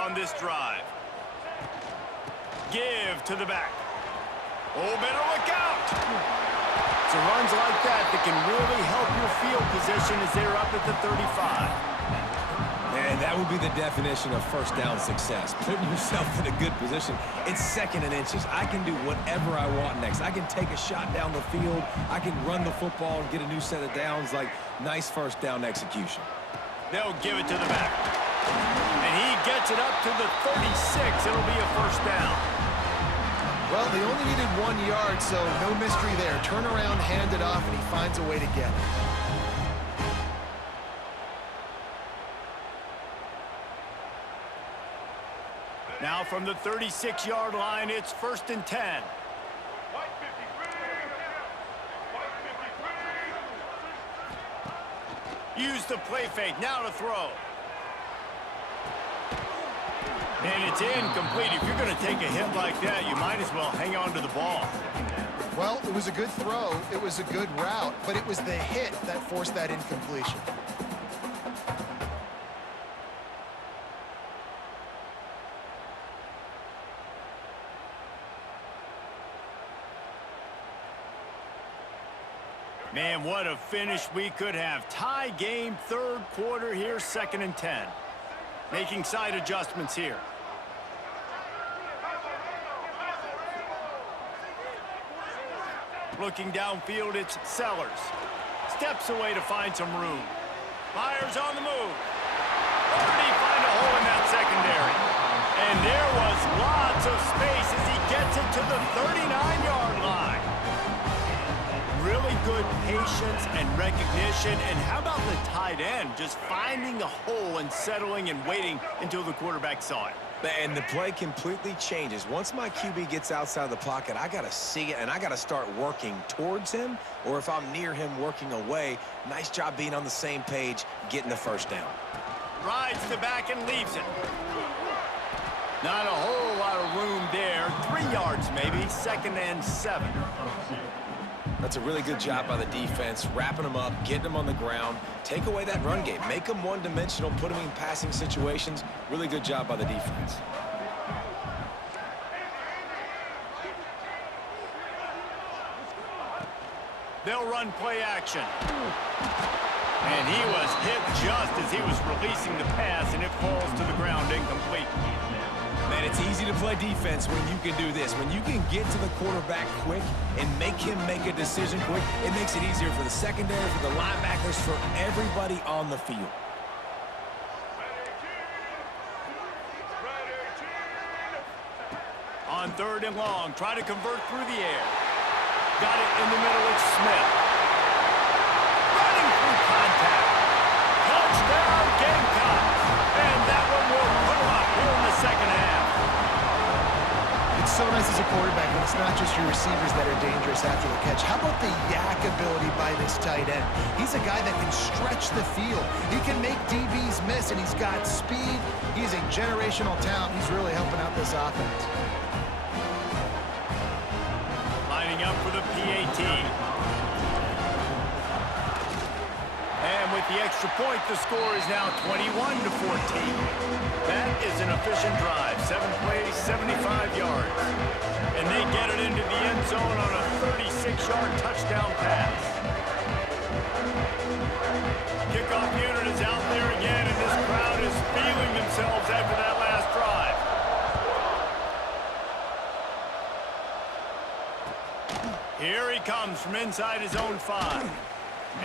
on this drive. Give to the back. Oh, better look out. It's runs like that can really help your field position as they're up at the 35. Man, that would be the definition of first down success. Putting yourself in a good position. It's 2nd and inches. I can do whatever I want next. I can take a shot down the field. I can run the football and get a new set of downs. Like, nice first down execution. They'll give it to the back. And he gets it up to the 36. It'll be a first down. Well, they only needed 1 yard, so no mystery there. Turn around, hand it off, and he finds a way to get it. Now from the 36-yard line, it's 1st and 10. Use the play fake, now to throw. And it's incomplete. If you're going to take a hit like that, you might as well hang on to the ball. Well, it was a good throw, it was a good route, but it was the hit that forced that incompletion. Man, what a finish we could have. Tie game, 3rd quarter here, 2nd and 10. Making side adjustments here. Looking downfield, it's Sellers. Steps away to find some room. Fires on the move. Where did he find a hole in that secondary? And there was lots of space as he gets it to the 39-yard line. Really good patience and recognition. And how about the tight end just finding the hole and settling and waiting until the quarterback saw it? And the play completely changes. Once my QB gets outside the pocket, I got to see it, and I got to start working towards him, or if I'm near him, working away. Nice job being on the same page, getting the first down. Rides the back and leaves it. Not a whole lot of room there. 3 yards maybe, 2nd and 7. That's a really good job by the defense, wrapping them up, getting them on the ground. Take away that run game. Make them one-dimensional, put them in passing situations. Really good job by the defense. They'll run play action. And he was hit just as he was releasing the pass, and it falls to the ground incomplete. Man, it's easy to play defense when you can do this. When you can get to the quarterback quick and make him make a decision quick, it makes it easier for the secondary, for the linebackers, for everybody on the field. On 3rd and long, try to convert through the air. Got it in the middle, it's Smith. Running through contact. Touchdown, Gamecocks. And that one will put him up here in the 2nd half. It's so nice as a quarterback when it's not just your receivers that are dangerous after the catch. How about the yak ability by this tight end? He's a guy that can stretch the field. He can make DBs miss, and he's got speed. He's a generational talent. He's really helping out this offense. Lining up for the PAT. And with the extra point, the score is now 21-14. That is an efficient drive. 7 plays, 75 yards. And they get it into the end zone on a 36-yard touchdown pass. Kickoff unit is out there again, and this crowd is feeling themselves after that last drive. Here he comes from inside his own 5.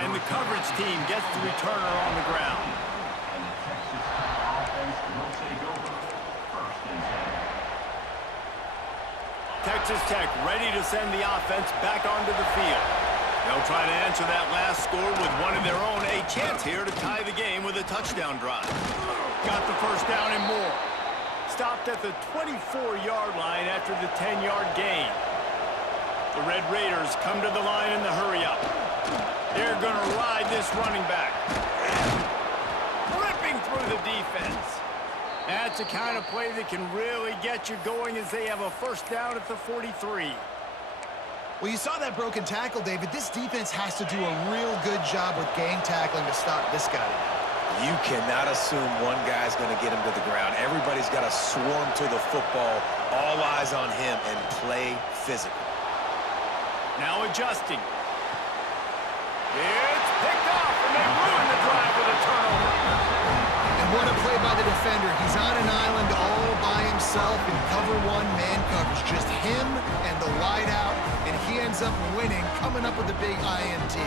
And the coverage team gets the returner on the ground. Texas Tech ready to send the offense back onto the field. They'll try to answer that last score with one of their own. A chance here to tie the game with a touchdown drive. Got the first down and more. Stopped at the 24-yard line after the 10-yard gain. The Red Raiders come to the line in the hurry-up. They're going to ride this running back. Ripping through the defense. That's the kind of play that can really get you going as they have a first down at the 43. Well, you saw that broken tackle, David. This defense has to do a real good job with gang tackling to stop this guy. You cannot assume one guy's going to get him to the ground. Everybody's got to swarm to the football, all eyes on him, and play physical. Now adjusting. It's picked off, and they ruin the drive with a turnover. And what a play by the defender. He's on an island all by himself in cover one man coverage. Just him and the wide out, and he ends up winning, coming up with a big INT.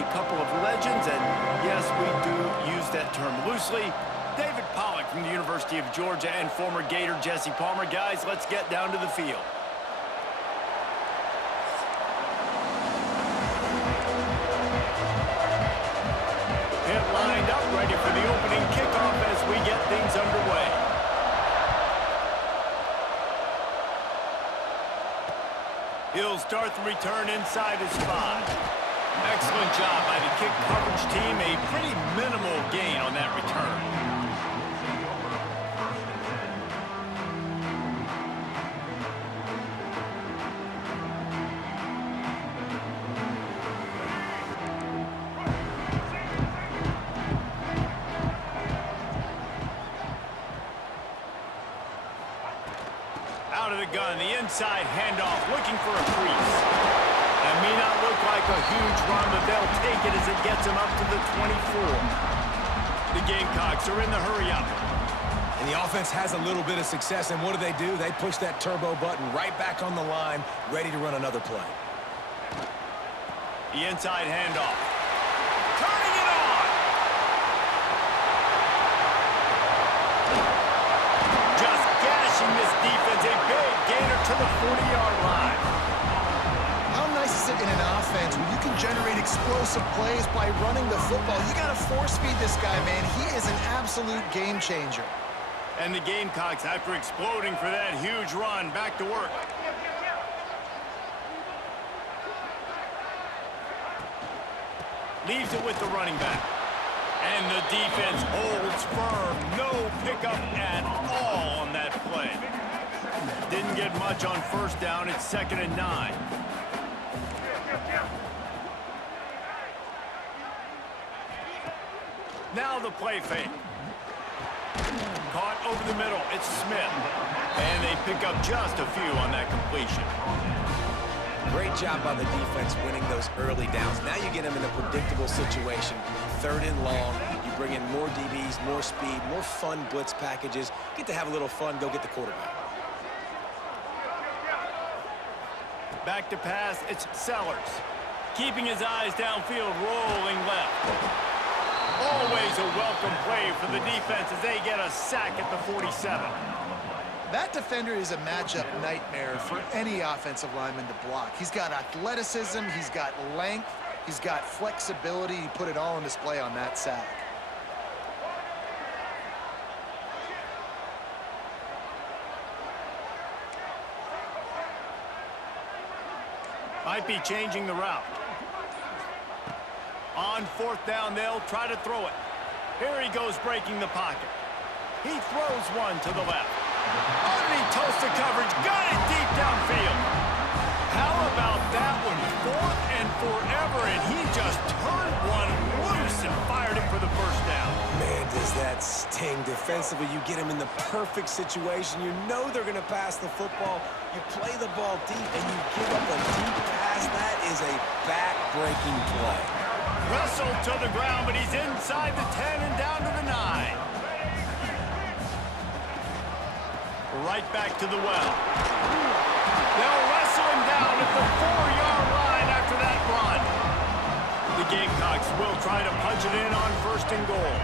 a couple of legends, and yes, we do use that term loosely. David Pollock from the University of Georgia and former Gator Jesse Palmer. Guys, let's get down to the field. Hit lined up, ready for the opening kickoff as we get things underway. He'll start the return inside his 5. Excellent job by the kick coverage team. A pretty minimal gain on that return. Out of the gun, the inside handoff, looking for a crease. That may not look like a huge run, but they'll take it as it gets them up to the 24. The Gamecocks are in the hurry-up. And the offense has a little bit of success, and what do? They push that turbo button right back on the line, ready to run another play. The inside handoff. Turning it on! Just gashing this defense, a big gainer to the 40-yard line. How nice is it in an offense when you can generate explosive plays by running the football? You got to force feed this guy, man. He is an absolute game changer. And the Gamecocks, after exploding for that huge run, back to work. Leaves it with the running back. And the defense holds firm. No pickup at all on that play. Didn't get much on first down. It's 2nd and 9. Now the play fake. Caught over the middle. It's Smith. And they pick up just a few on that completion. Great job by the defense winning those early downs. Now you get them in a predictable situation. 3rd and long. You bring in more DBs, more speed, more fun blitz packages. Get to have a little fun. Go get the quarterback. Back to pass. It's Sellers. Keeping his eyes downfield, rolling left. Always a welcome play for the defense as they get a sack at the 47. That defender is a matchup nightmare for any offensive lineman to block. He's got athleticism, he's got length, he's got flexibility. He put it all on display on that sack. Might be changing the route. On 4th down, they'll try to throw it. Here he goes breaking the pocket. He throws one to the left. Underneath toasted coverage, got it deep downfield. How about that one? 4th and forever, and he just turned one loose and fired it for the first down. Man, does that sting defensively. You get him in the perfect situation. You know they're going to pass the football. You play the ball deep, and you give up a deep pass. That is a back-breaking play. Wrestled to the ground, but he's inside the 10 and down to the 9. Right back to the well. They'll wrestle him down at the 4-yard line after that run. The Gamecocks will try to punch it in on 1st and goal.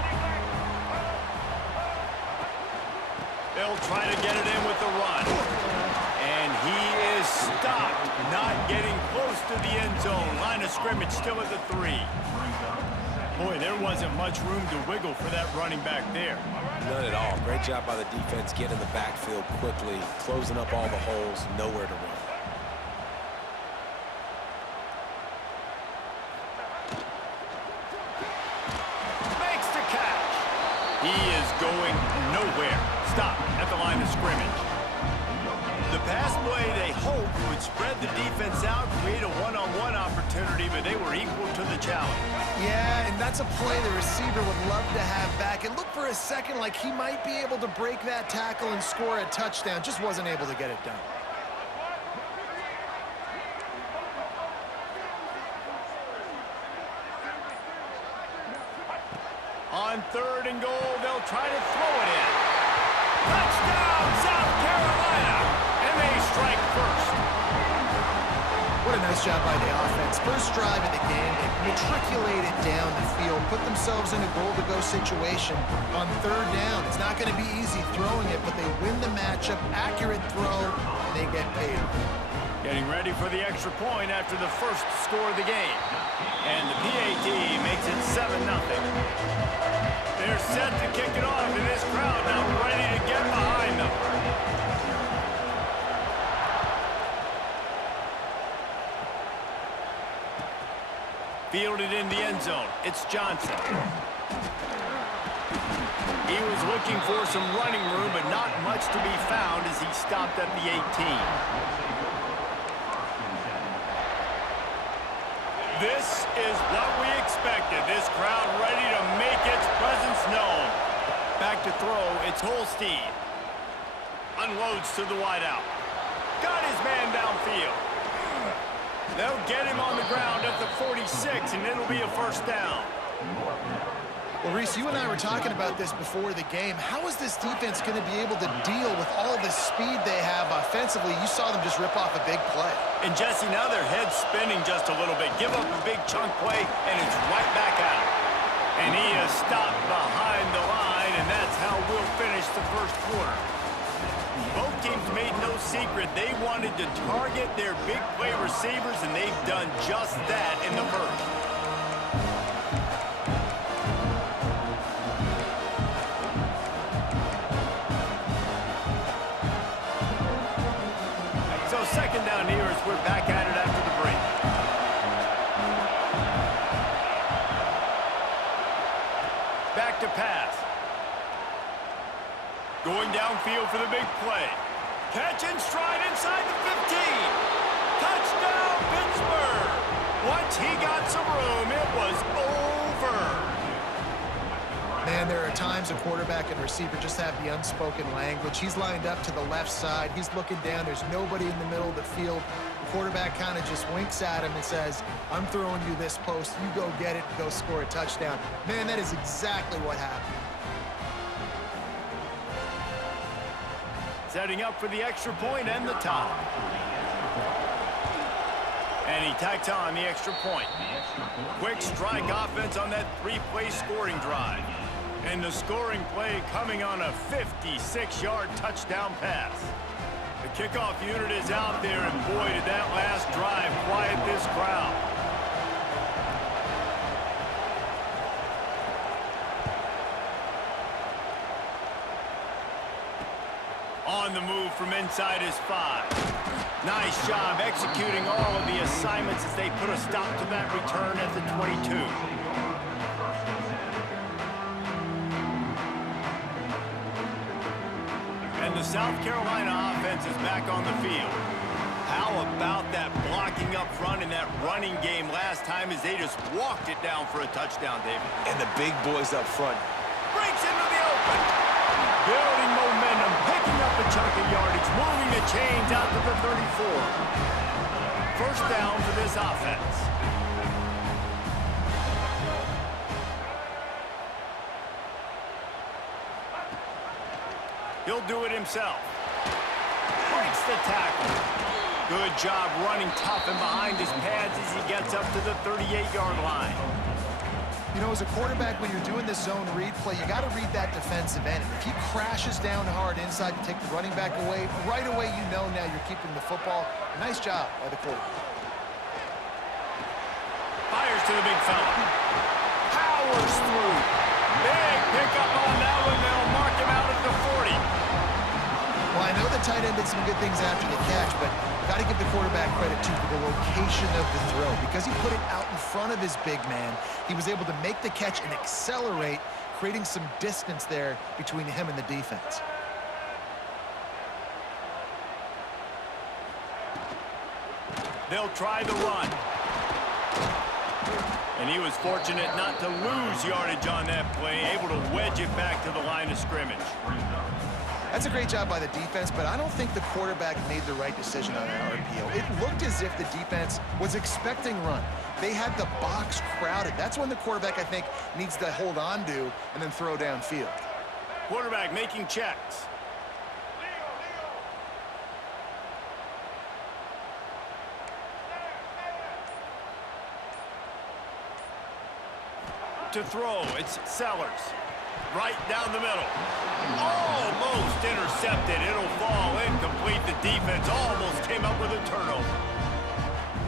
They'll try to get it in with the run. And he is stopped, not getting close to the end zone. Line of scrimmage still at the 3. Boy, there wasn't much room to wiggle for that running back there. None at all. Great job by the defense getting the backfield quickly, closing up all the holes, nowhere to run. Makes the catch. He is going nowhere. Stop at the line of scrimmage. The pass play they hoped would spread the defense out, create a one-on-one opportunity, but they were equal to the challenge. Yeah, and that's a play the receiver would love to have back. It looked for a second like he might be able to break that tackle and score a touchdown. Just wasn't able to get it done. On 3rd and goal, they'll try to throw it in. Touchdown, South Carolina! And they strike first. What a nice job by the offense. First drive of the game, they matriculated down the field, put themselves in a goal-to-go situation on third down. It's not going to be easy throwing it, but they win the matchup, accurate throw, and they get paid. Getting ready for the extra point after the first score of the game. And the PAT makes it 7-0. They're set to kick it off, and this crowd now ready to get behind them. Fielded in the end zone. It's Johnson. He was looking for some running room, but not much to be found as he stopped at the 18. This is what we expected. This crowd ready to make its presence known. Back to throw, it's Holstein. Unloads to the wideout. Got his man downfield. They'll get him on the ground at the 46, and it'll be a first down. Well, Reese, you and I were talking about this before the game. How is this defense going to be able to deal with all the speed they have offensively? You saw them just rip off a big play. And Jesse, now their head's spinning just a little bit. Give up a big chunk play, and it's right back out. And he is stopped behind the line, and that's how we'll finish the first quarter. Both teams made no secret they wanted to target their big play receivers, and they've done just that in the first. So second down here as we're back at it after the break. Back to pass. Going downfield for the big play. Catch and stride inside the 15. Touchdown, Pittsburgh. Once he got some room, it was over. Man, there are times a quarterback and receiver just have the unspoken language. He's lined up to the left side. He's looking down. There's nobody in the middle of the field. The quarterback kind of just winks at him and says, I'm throwing you this post. You go get it and go score a touchdown. Man, that is exactly what happened. Setting up for the extra point and the tie. And he tacks on the extra point. Quick strike offense on that three-play scoring drive. And the scoring play coming on a 56-yard touchdown pass. The kickoff unit is out there, and boy, did that last drive quiet this crowd. On the move from inside his 5. Nice job executing all of the assignments as they put a stop to that return at the 22. And the South Carolina offense is back on the field. How about that blocking up front in that running game last time as they just walked it down for a touchdown, David? And the big boys up front. Breaks into the open. Building momentum, picking up a chunk of yardage, moving the chains out to the 34. First down for this offense. He'll do it himself. Breaks the tackle. Good job running tough and behind his pads as he gets up to the 38-yard line. You know, as a quarterback, when you're doing this zone read play, you got to read that defensive end. If he crashes down hard inside to take the running back away, right away you know now you're keeping the football. Nice job by the quarterback. Fires to the big fella. Powers through. Big pickup on that one. They'll mark him out at the 40. Well, I know the tight end did some good things after the catch, but got to give the quarterback credit, too, for the location of the throw. Because he put it out in front of his big man, he was able to make the catch and accelerate, creating some distance there between him and the defense. They'll try the run. And he was fortunate not to lose yardage on that play, able to wedge it back to the line of scrimmage. That's a great job by the defense, but I don't think the quarterback made the right decision on that RPO. It looked as if the defense was expecting run. They had the box crowded. That's when the quarterback, I think, needs to hold on to and then throw downfield. Quarterback making checks. to throw. It's Sellers. Right down the middle. Almost intercepted. It'll fall incomplete. The defense almost came up with a turnover.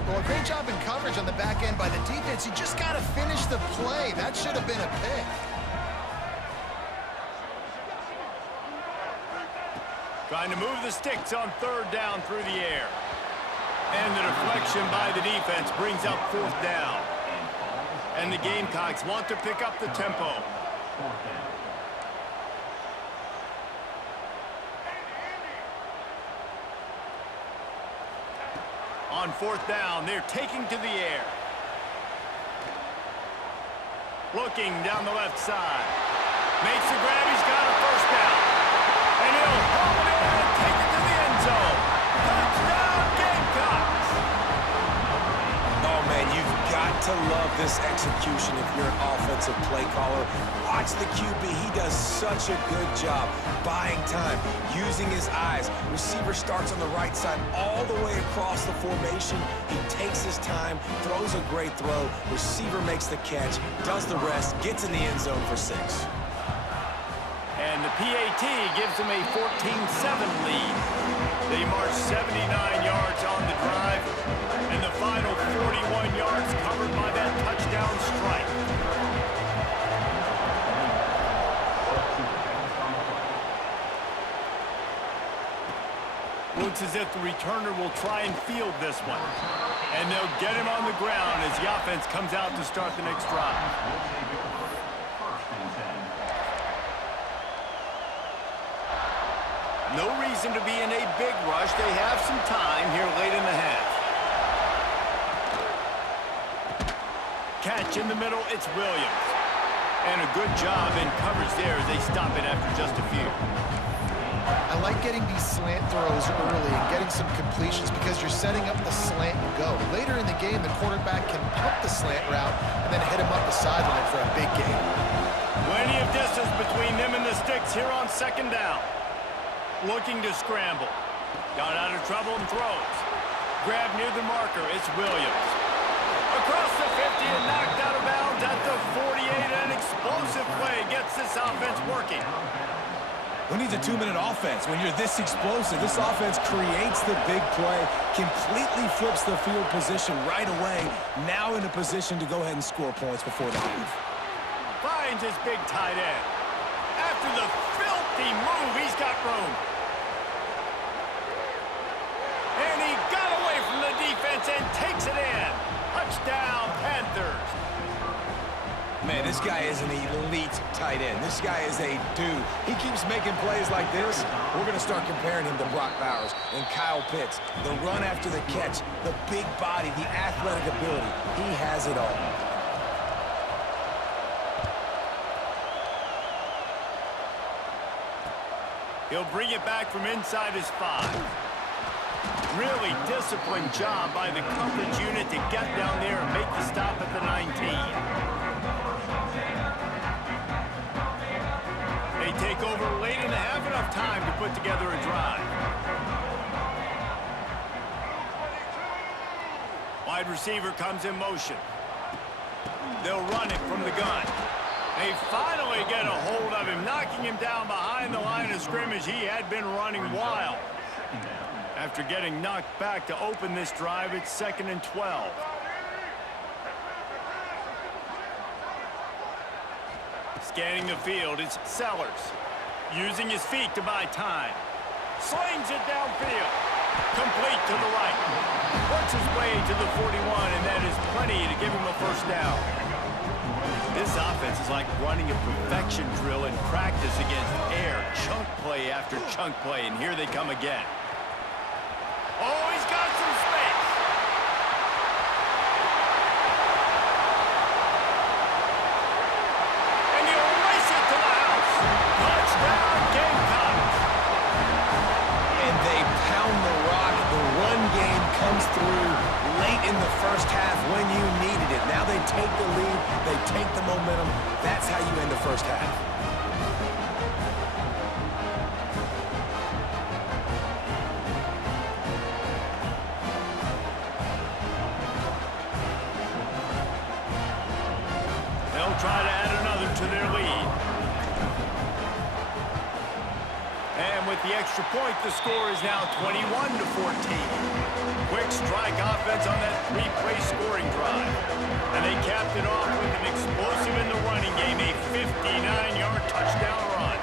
Well, a great job in coverage on the back end by the defense. You just got to finish the play. That should have been a pick. Trying to move the sticks on third down through the air. And the deflection by the defense brings up fourth down. And the Gamecocks want to pick up the tempo. On fourth down, they're taking to the air. Looking down the left side. Makes the grab, he's got a first down. And he'll haul it in and take it to the end zone. Touchdown, Gamecocks! Oh, man, you've got to love this execution if you're an offensive play caller. Watch the QB. He does such a good job buying time, using his eyes. Receiver starts on the right side all the way across the formation. He takes his time, throws a great throw. Receiver makes the catch, does the rest, gets in the end zone for 6. And the PAT gives them a 14-7 lead. They march 79 yards on the drive, and the final 41 yards covered by that touchdown strike. Looks as if the returner will try and field this one. And they'll get him on the ground as the offense comes out to start the next drive. No reason to be in a big rush. They have some time here late in the half. Catch in the middle, it's Williams. And a good job in coverage there as they stop it after just a few. I like getting these slant throws early and getting some completions because you're setting up the slant and go. Later in the game, the quarterback can pump the slant route and then hit him up the sideline for a big gain. Plenty of distance between them and the sticks here on second down. Looking to scramble. Got out of trouble and throws. Grab near the marker, it's Williams. Across the 50 and knocked out of bounds at the 48. An explosive play gets this offense working. Who needs a 2-minute offense? When you're this explosive, this offense creates the big play, completely flips the field position right away, now in a position to go ahead and score points before the half. Finds his big tight end. After the filthy move, he's got room. And he got away from the defense and takes it in. Touchdown, Panthers. Man, this guy is an elite tight end. This guy is a dude. He keeps making plays like this. We're going to start comparing him to Brock Bowers and Kyle Pitts. The run after the catch, the big body, the athletic ability. He has it all. He'll bring it back from inside his 5. Really disciplined job by the coverage unit to get down there and make the stop at the 19. They take over late and have enough time to put together a drive. Wide receiver comes in motion. They'll run it from the gun. They finally get a hold of him, knocking him down behind the line of scrimmage. He had been running wild. After getting knocked back to open this drive, it's 2nd and 12. Scanning the field, it's Sellers. Using his feet to buy time. Slings it downfield. Complete to the right. Works his way to the 41, and that is plenty to give him a first down. This offense is like running a perfection drill in practice against air. Chunk play after chunk play, and here they come again. Oh, he's got some space. And he'll race it to the house. Touchdown, Gamecocks. And they pound the rock. The run game comes through late in the first half when you needed it. Now they take the lead. They take the momentum. That's how you end the first half. Try to their lead. And with the extra point, the score is now 21-14. Quick strike offense on that three-play scoring drive. And they capped it off with an explosive in the running game, a 59-yard touchdown run.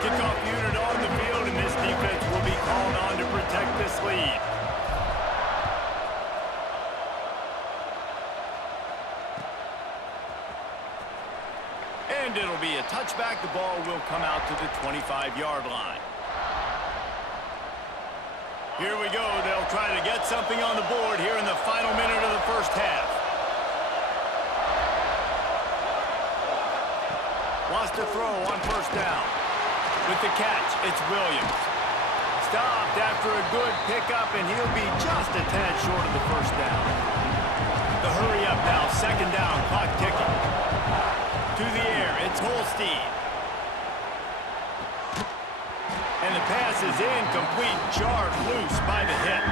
Kickoff unit on the field, and this defense will be called on to protect this lead. And it'll be a touchback. The ball will come out to the 25-yard line. Here we go. They'll try to get something on the board here in the final minute of the first half. Wants to throw on first down. With the catch, it's Williams. Stopped after a good pickup, and he'll be just a tad short of the first down. The hurry up now, second down, clock ticking. To the air, it's Holstein. And the pass is incomplete, jarred loose by the hit.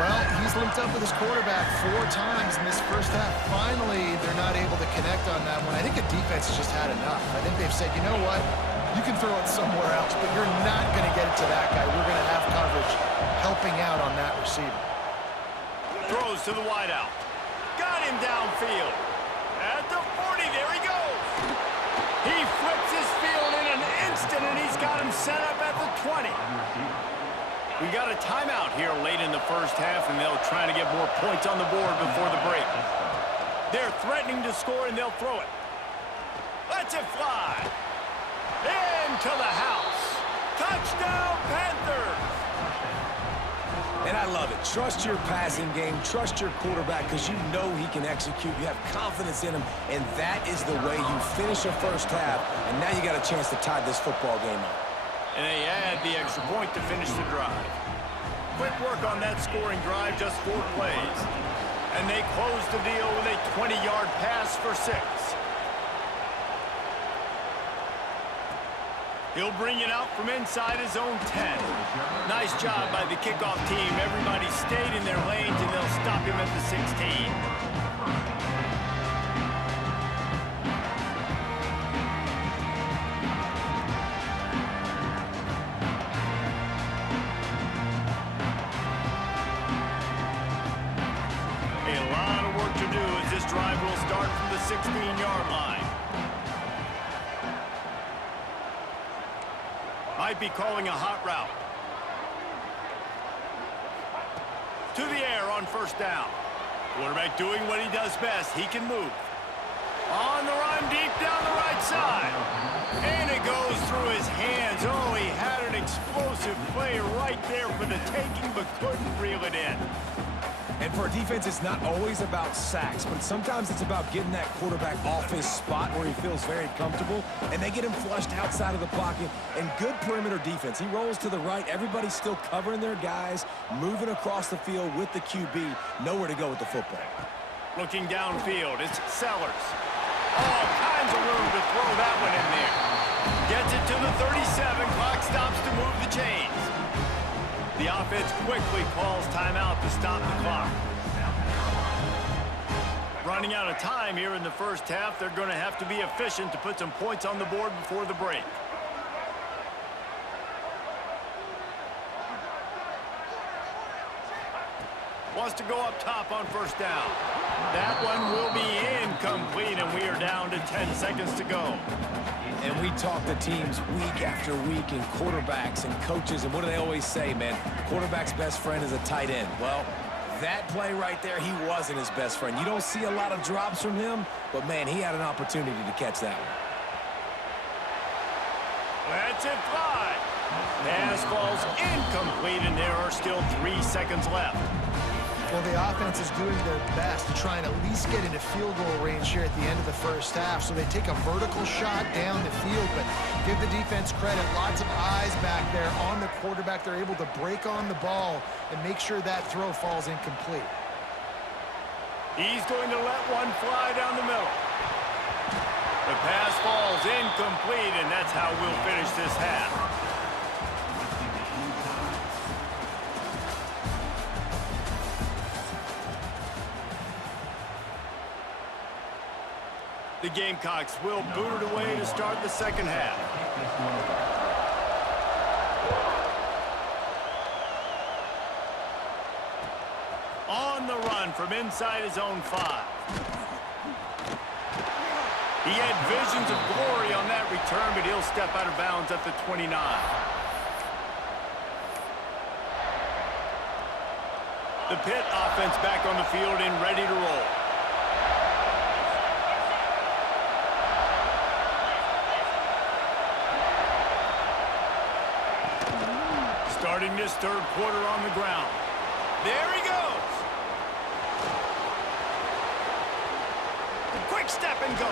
Well, he's linked up with his quarterback 4 times in this first half. Finally, they're not able to connect on that one. I think the defense has just had enough. I think they've said, you know what? You can throw it somewhere else, but you're not going to get it to that guy. We're going to have coverage helping out on that receiver. Throws to the wideout. Got him downfield. At the 40, there he goes. He flips his field in an instant, and he's got him set up at the 20. We got a timeout here late in the first half, and they'll try to get more points on the board before the break. They're threatening to score, and they'll throw it. Lets it fly. Into the house. Touchdown, Panthers. And I love it. Trust your passing game. Trust your quarterback because you know he can execute. You have confidence in him, and that is the way you finish a first half, and now you got a chance to tie this football game up. And they add the extra point to finish the drive. Quick work on that scoring drive, just 4 plays. And they close the deal with a 20-yard pass for 6. He'll bring it out from inside his own 10. Nice job by the kickoff team. Everybody stayed in their lanes, and they'll stop him at the 16. Drive will start from the 16-yard line. Might be calling a hot route. To the air on first down. Quarterback doing what he does best. He can move. On the run, deep down the right side. And it goes through his hands. Oh, he had an explosive play right there for the taking, but couldn't reel it in. And for a defense, it's not always about sacks, but sometimes it's about getting that quarterback off his spot where he feels very comfortable, and they get him flushed outside of the pocket. And good perimeter defense. He rolls to the right. Everybody's still covering their guys, moving across the field with the QB. Nowhere to go with the football. Looking downfield, it's Sellers. All kinds of room to throw that one in there. Gets it to the 37. Clock stops to move the chains. The offense quickly calls timeout to stop the clock. Running out of time here in the first half. They're going to have to be efficient to put some points on the board before the break. Wants to go up top on first down. That one will be incomplete, and we are down to 10 seconds to go. And we talk to teams week after week, and quarterbacks and coaches, and what do they always say, man? Quarterback's best friend is a tight end. Well, that play right there, he wasn't his best friend. You don't see a lot of drops from him, but, man, he had an opportunity to catch that one. Lets it fly. Pass falls incomplete, and there are still 3 seconds left. Well, the offense is doing their best to try and at least get into field goal range here at the end of the first half. So they take a vertical shot down the field, but give the defense credit. Lots of eyes back there on the quarterback. They're able to break on the ball and make sure that throw falls incomplete. He's going to let one fly down the middle. The pass falls incomplete, and that's how we'll finish this half. The Gamecocks will boot it away to start the second half. On the run from inside his own 5. He had visions of glory on that return, but he'll step out of bounds at the 29. The Pitt offense back on the field and ready to roll. Starting this third quarter on the ground. There he goes. Quick step and go.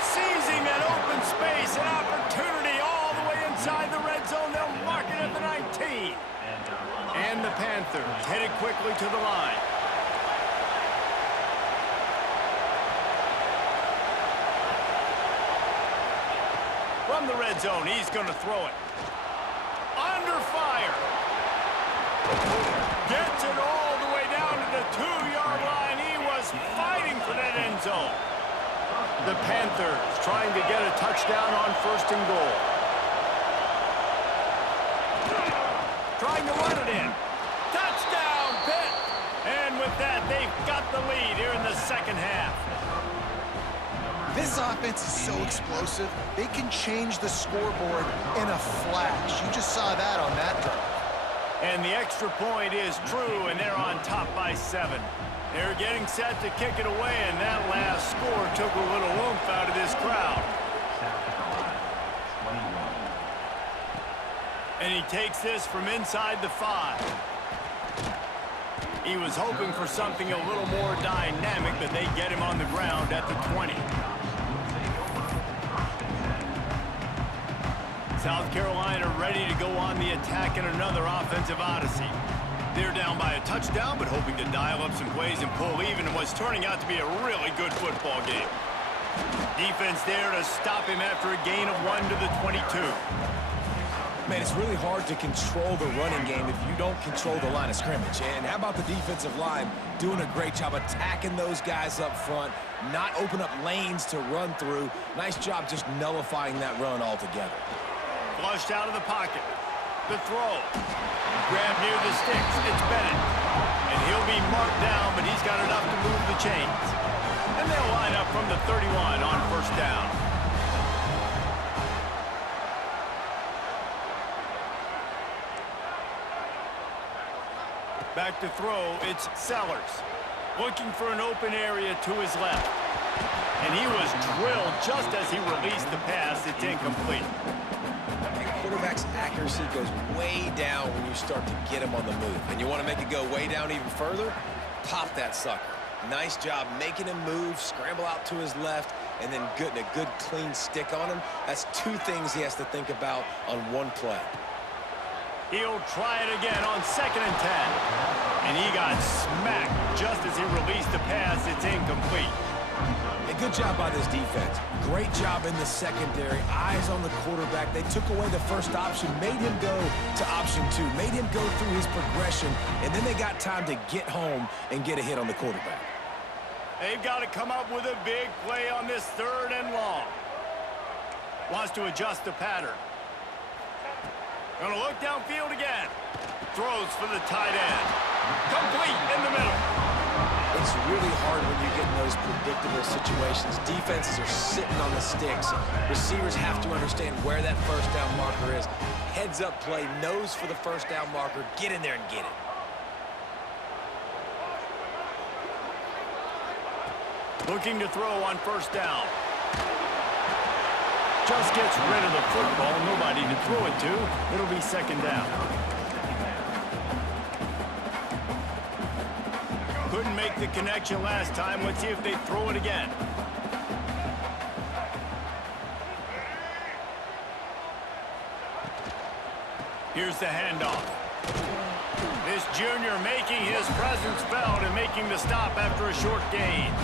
Seizing that open space, an opportunity all the way inside the red zone. They'll mark it at the 19. And the Panthers headed quickly to the line. From the red zone, he's going to throw it. Under fire. Gets it all the way down to the 2-yard line. He was fighting for that end zone. The Panthers trying to get a touchdown on 1st and goal. Trying to run it in. Touchdown, Pitt! And with that, they've got the lead here in the second half. This offense is so explosive, they can change the scoreboard in a flash. You just saw that on that drive. And the extra point is true, and they're on top by 7. They're getting set to kick it away, and that last score took a little oomph out of this crowd. And he takes this from inside the 5. He was hoping for something a little more dynamic, but they get him on the ground at the 20. South Carolina ready to go on the attack in another offensive odyssey. They're down by a touchdown, but hoping to dial up some plays and pull even in what's turning out to be a really good football game. Defense there to stop him after a gain of 1 to the 22. Man, it's really hard to control the running game if you don't control the line of scrimmage. And how about the defensive line doing a great job attacking those guys up front, not open up lanes to run through. Nice job just nullifying that run altogether. Flushed out of the pocket. The throw. Grab near the sticks. It's Bennett. And he'll be marked down, but he's got enough to move the chains. And they'll line up from the 31 on 1st down. Back to throw, it's Sellers. Looking for an open area to his left. And he was drilled just as he released the pass. It's incomplete. Quarterback's accuracy goes way down when you start to get him on the move. And you want to make it go way down even further? Pop that sucker. Nice job making him move, scramble out to his left, and then getting a good clean stick on him. That's 2 things he has to think about on 1 play. He'll try it again on 2nd and 10. And he got smacked just as he released the pass. It's incomplete. A good job by this defense. Great job in the secondary. Eyes on the quarterback. They took away the first option, made him go to option 2, made him go through his progression, and then they got time to get home and get a hit on the quarterback. They've got to come up with a big play on this 3rd and long. Wants to adjust the pattern. Gonna look downfield again. Throws for the tight end. Complete in the middle. It's really hard when you get in those predictable situations. Defenses are sitting on the sticks. Receivers have to understand where that 1st down marker is. Heads up play, nose for the 1st down marker. Get in there and get it. Looking to throw on 1st down. Just gets rid of the football. Nobody to throw it to. It'll be 2nd down. Couldn't make the connection last time. Let's see if they throw it again. Here's the handoff. This junior making his presence felt and making the stop after a short gain.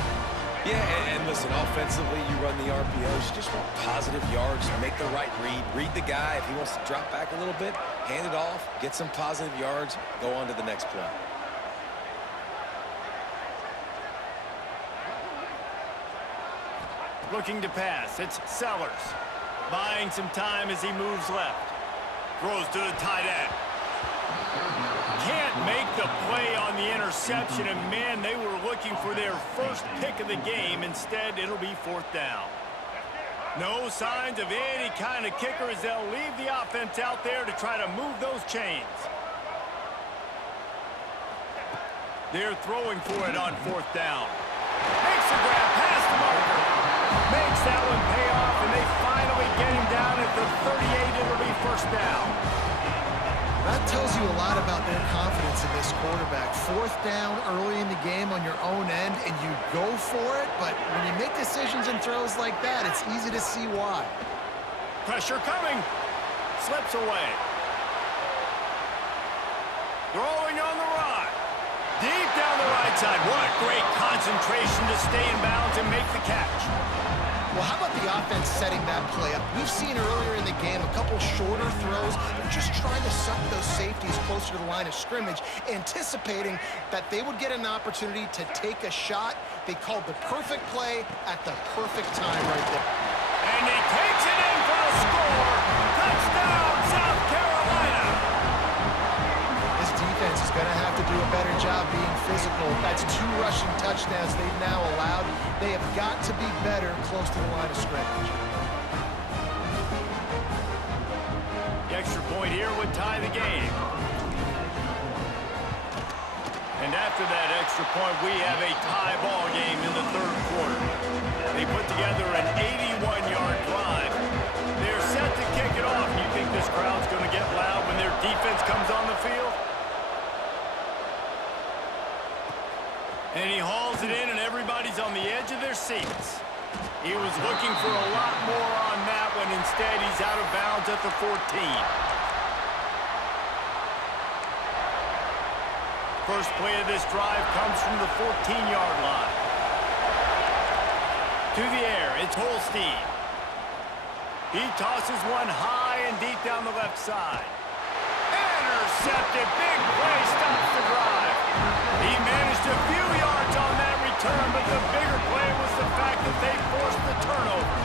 Yeah, and listen, offensively, you run the RPOs. You just want positive yards, make the right read. Read the guy. If he wants to drop back a little bit, hand it off, get some positive yards, go on to the next play. Looking to pass. It's Sellers. Buying some time as he moves left. Throws to the tight end. Can't make the play on the interception, and man, they were looking for their first pick of the game. Instead, it'll be fourth down. No signs of any kind of kicker as they'll leave the offense out there to try to move those chains. They're throwing for it on fourth down. Makes the grab past the marker. Makes that one pay off, and they finally get him down at the 38. It'll be first down. That tells you a lot about their confidence in this quarterback. Fourth down early in the game on your own end, and you go for it, but when you make decisions and throws like that, it's easy to see why. Pressure coming. Slips away. Throwing on the run. Deep down the right side. What great concentration to stay in bounds and make the catch. Well, how about the offense setting that play up? We've seen earlier in the game a couple shorter throws. They're just trying to suck those safeties closer to the line of scrimmage, anticipating that they would get an opportunity to take a shot. They called the perfect play at the perfect time right there. And he takes it in for a score. Touchdown, South Carolina. This defense is going to have to do a better job being physical. That's 2 rushing touchdowns they've now allowed. They have got to be better close to the line of scrimmage. The extra point here would tie the game. And after that extra point, we have a tie ball game in the third quarter. They put together an 81-yard drive. They're set to kick it off. You think this crowd's going to get loud when their defense comes on the field? And he hauls it in, and everybody's on the edge of their seats. He was looking for a lot more on that one. Instead, he's out of bounds at the 14. First play of this drive comes from the 14-yard line. To the air, it's Holstein. He tosses one high and deep down the left side. Intercepted. Big play stops the drive. He managed a few yards on that return, but the bigger play was the fact that they forced the turnover.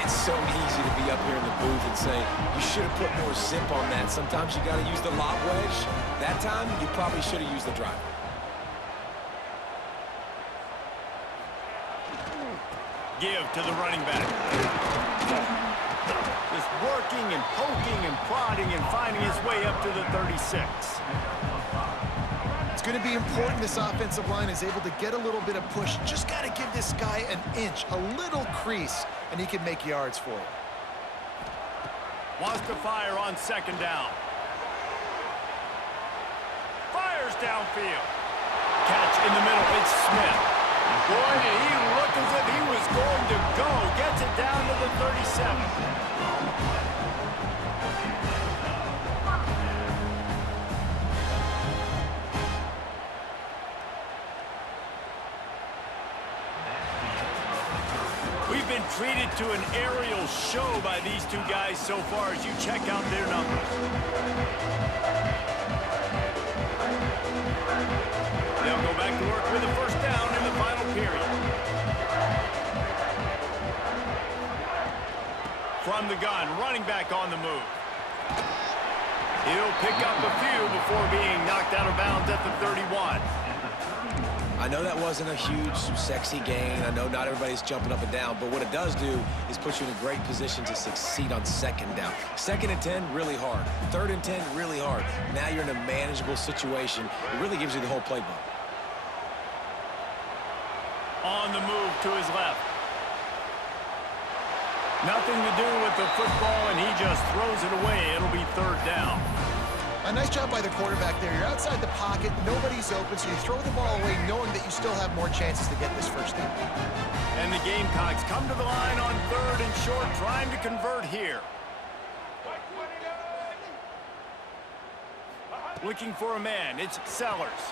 It's so easy to be up here in the booth and say, you should have put more zip on that. Sometimes you got to use the lob wedge. That time, you probably should have used the drive. Give to the running back. Just working and poking and prodding and finding his way up to the 36. It's going to be important this offensive line is able to get a little bit of push. Just got to give this guy an inch, a little crease, and he can make yards for you. Wants to fire on second down. Fires downfield. Catch in the middle. It's Smith. Boy, did he look as if he was going to go. Gets it down to the 37. We've been treated to an aerial show by these two guys so far as you check out their numbers. They'll go back to work with a first down in the final period. From the gun, running back on the move. He'll pick up a few before being knocked out of bounds at the 31. I know that wasn't a huge, sexy gain. I know not everybody's jumping up and down, but what it does do is put you in a great position to succeed on second down. Second and 10, really hard. Third and 10, really hard. Now you're in a manageable situation. It really gives you the whole playbook. On the move to his left. Nothing to do with the football, and he just throws it away. It'll be third down. A nice job by the quarterback there. You're outside the pocket, nobody's open, so you throw the ball away knowing that you still have more chances to get this first down. And the Gamecocks come to the line on third and short, trying to convert here. Looking for a man, it's Sellers.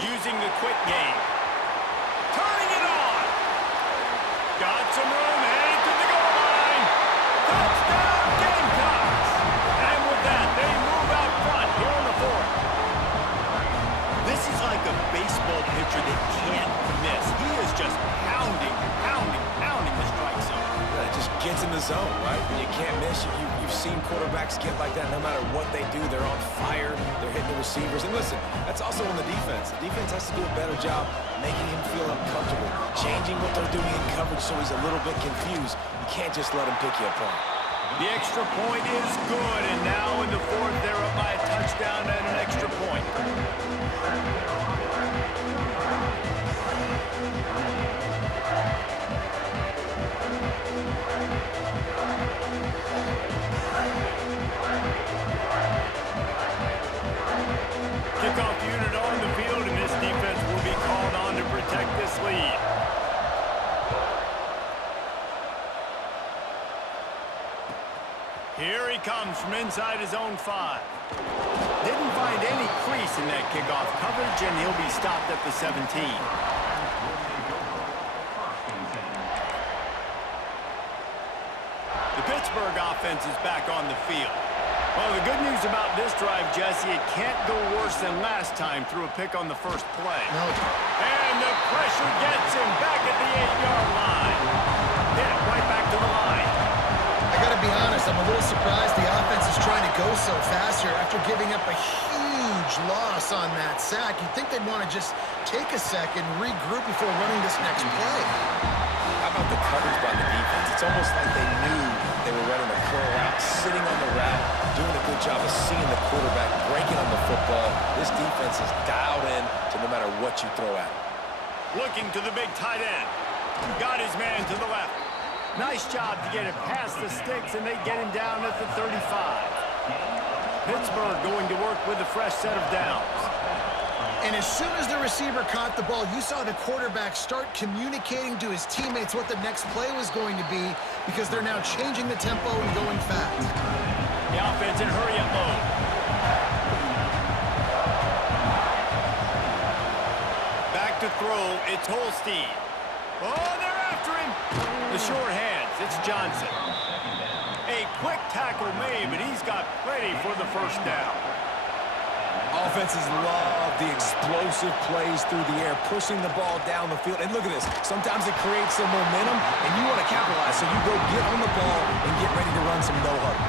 Using the quick game. Turning it on. Got some room, headed to the goal line. Touchdown, Gamecocks. And with that, they move out front here in the fourth. This is like a baseball pitcher that can't miss. He is just pounding, pounding, gets in the zone, right? When you can't miss, you've seen quarterbacks get like that no matter what they do. They're on fire. They're hitting the receivers. And listen, that's also on the defense. The defense has to do a better job making him feel uncomfortable, changing what they're doing in coverage so he's a little bit confused. You can't just let him pick you apart. The extra point is good, and now in the fourth, they're up by a touchdown and an extra point. Kickoff unit on the field, and this defense will be called on to protect this lead. Here he comes from inside his own 5. Didn't find any crease in that kickoff coverage, and he'll be stopped at the 17. The Pittsburgh offense is back on the field. Well, the good news about this drive, Jesse, it can't go worse than last time through a pick on the first play. No. And the pressure gets him back at the 8-yard line. Hit it right back to the line. I got to be honest, I'm a little surprised the offense is trying to go so fast here after giving up a huge loss on that sack. You'd think they'd want to just take a second, regroup before running this next play. How about the coverage by the defense? It's almost like they knew they were running a curl route, sitting on the route, doing a good job of seeing the quarterback, breaking on the football. This defense is dialed in to no matter what you throw at them. Looking to the big tight end. Got his man to the left. Nice job to get it past the sticks, and they get him down at the 35. Pittsburgh going to work with a fresh set of downs. And as soon as the receiver caught the ball, you saw the quarterback start communicating to his teammates what the next play was going to be because they're now changing the tempo and going fast. The offense in hurry-up mode. Back to throw, it's Holstein. Oh, they're after him. The short hands, it's Johnson. A quick tackle made, but he's got plenty for the first down. Offenses love the explosive plays through the air, pushing the ball down the field. And look at this. Sometimes it creates some momentum, and you want to capitalize. So you go get on the ball and get ready to run some no-huddle.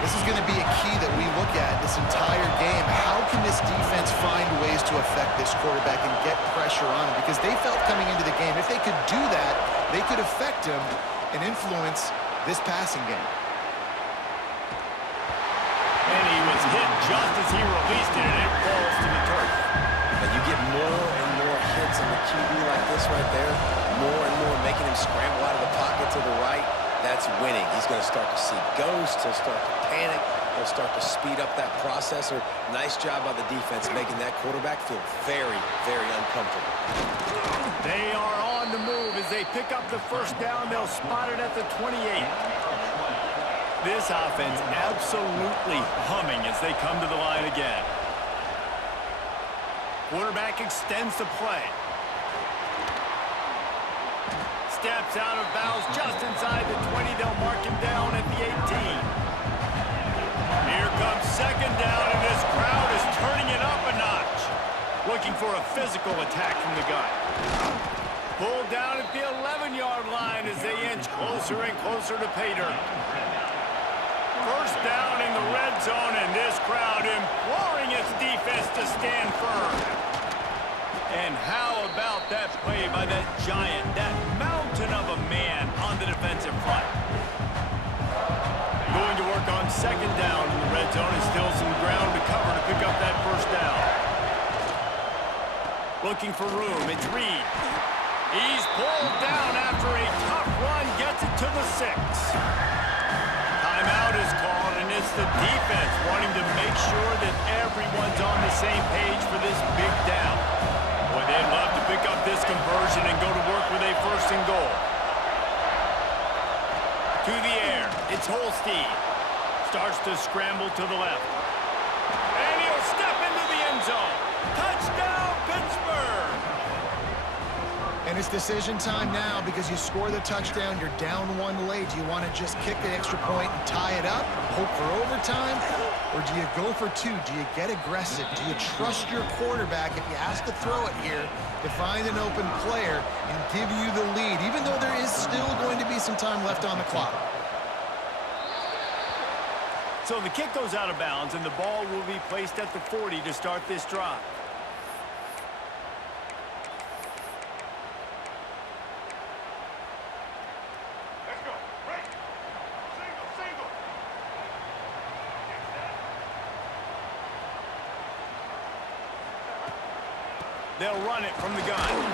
This is going to be a key that we look at this entire game. How can this defense find ways to affect this quarterback and get pressure on him? Because they felt coming into the game, if they could do that, they could affect him and influence this passing game. And he was hit just as he released it, and it falls to the turf. And you get more and more hits on the QB like this right there, more and more making him scramble out of the pocket to the right. That's winning. He's going to start to see ghosts. He'll start to panic. He'll start to speed up that processor. Nice job by the defense making that quarterback feel very, very uncomfortable. They are on the move as they pick up the first down. They'll spot it at the 28. This offense absolutely humming as they come to the line again. Quarterback extends the play. Steps out of bounds just inside the 20. They'll mark him down at the 18. Here comes second down, and this crowd is turning it up a notch. Looking for a physical attack from the gun. Pulled down at the 11-yard line as they inch closer and closer to pay dirt. First down in the red zone, and this crowd imploring its defense to stand firm. And how about that play by that giant, that mountain of a man on the defensive front? Going to work on second down in the red zone, and still some ground to cover to pick up that first down. Looking for room, it's Reed. He's pulled down after a tough run, gets it to the 6. Timeout is called, and it's the defense wanting to make sure that everyone's on the same page for this big down. Boy, they'd love to pick up this conversion and go to work with a first and goal. To the air, it's Holstein. Starts to scramble to the left. And he'll step into the end zone. Touchdown, Pittsburgh! And it's decision time now because you score the touchdown, you're down one late. Do you want to just kick the extra point and tie it up, hope for overtime? or do you go for two? Do you get aggressive? Do you trust your quarterback if he has to throw it here to find an open player and give you the lead, even though there is still going to be some time left on the clock? So the kick goes out of bounds, and the ball will be placed at the 40 to start this drive. They'll run it from the gun.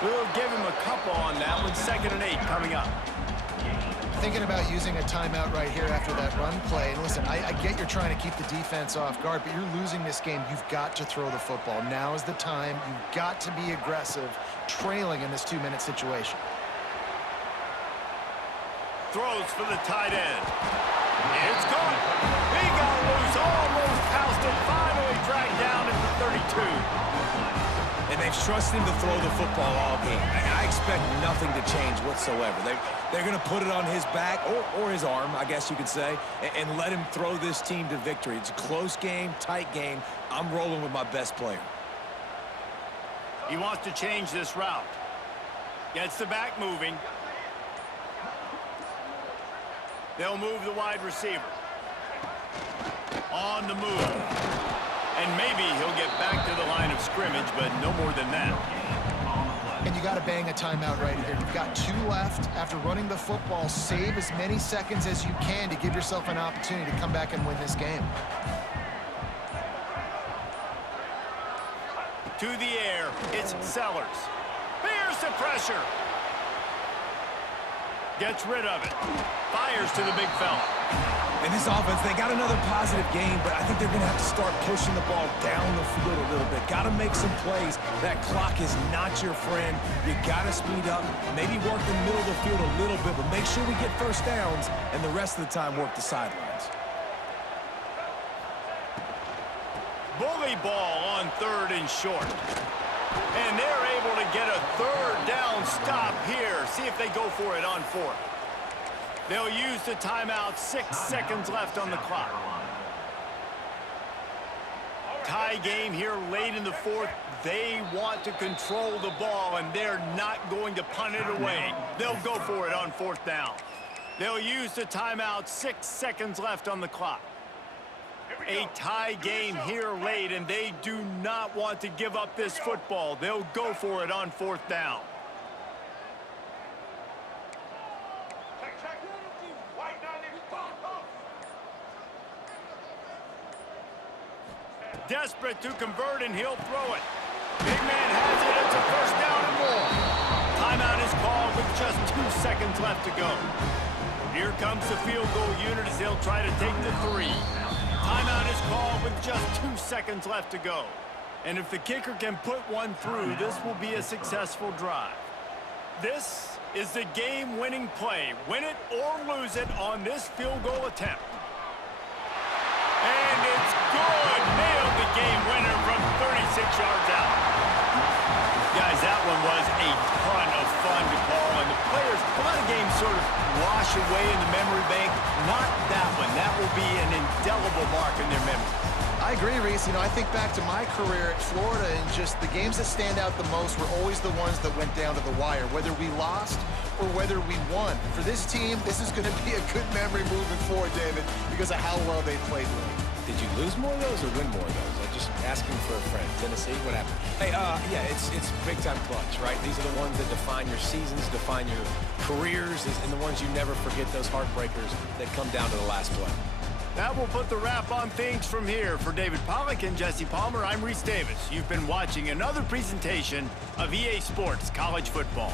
We'll give him a couple on that one. 2nd and 8 coming up. Thinking about using a timeout right here after that run play. And listen, I get you're trying to keep the defense off guard, but you're losing this game. You've got to throw the football. Now is the time. You've got to be aggressive, trailing in this 2-minute situation. Throws for the tight end. It's gone. He got loose, almost housed it, finally dragged down at the 32. And they've trusted him to throw the football all game. I expect nothing to change whatsoever. They're going to put it on his back, or his arm, I guess you could say, and let him throw this team to victory. It's a close game, tight game. I'm rolling with my best player. He wants to change this route. Gets the back moving. They'll move the wide receiver. On the move. And maybe he'll get back to the line of scrimmage, but no more than that. And you got to bang a timeout right here. You've got 2 left. After running the football, save as many seconds as you can to give yourself an opportunity to come back and win this game. To the air, it's Sellers. Bears the pressure. Gets rid of it. Fires to the big fella. In this offense, they got another positive game, but I think they're going to have to start pushing the ball down the field a little bit. Got to make some plays. That clock is not your friend. You got to speed up, maybe work the middle of the field a little bit, but make sure we get first downs, and the rest of the time work the sidelines. Bully ball on 3rd and short. And they're able to get a 3rd down stop here. See if they go for it on 4th. They'll use the timeout. 6 seconds left on the clock. Tie game here late in the 4th. They want to control the ball, and they're not going to punt it away. They'll go for it on 4th down. They'll use the timeout. 6 seconds left on the clock. A tie game here late, and they do not want to give up this football. They'll go for it on 4th down. Desperate to convert, and he'll throw it. Big man has it. It's a 1st down and more. Timeout is called with just 2 seconds left to go. Here comes the field goal unit as they'll try to take the 3. Timeout is called with just 2 seconds left to go. And if the kicker can put one through, this will be a successful drive. This is the game-winning play. Win it or lose it on this field goal attempt. And it's good. Nailed the game winner from 36 yards out. Guys, that one was a ton of fun to call. And the players, a lot of games sort of wash away in the memory bank. Not that one. That will be an indelible mark in their memory. I agree, Reese. You know, I think back to my career at Florida, and just the games that stand out the most were always the ones that went down to the wire, whether we lost or whether we won. For this team, this is going to be a good memory moving forward, David, because of how well they played late. Did you lose more of those or win more of those? I'm just asking for a friend. Tennessee, what happened? Hey, yeah, it's big-time clutch, right? These are the ones that define your seasons, define your careers, and the ones you never forget, those heartbreakers that come down to the last play. That will put the wrap on things from here. For David Pollack and Jesse Palmer, I'm Reese Davis. You've been watching another presentation of EA Sports College Football.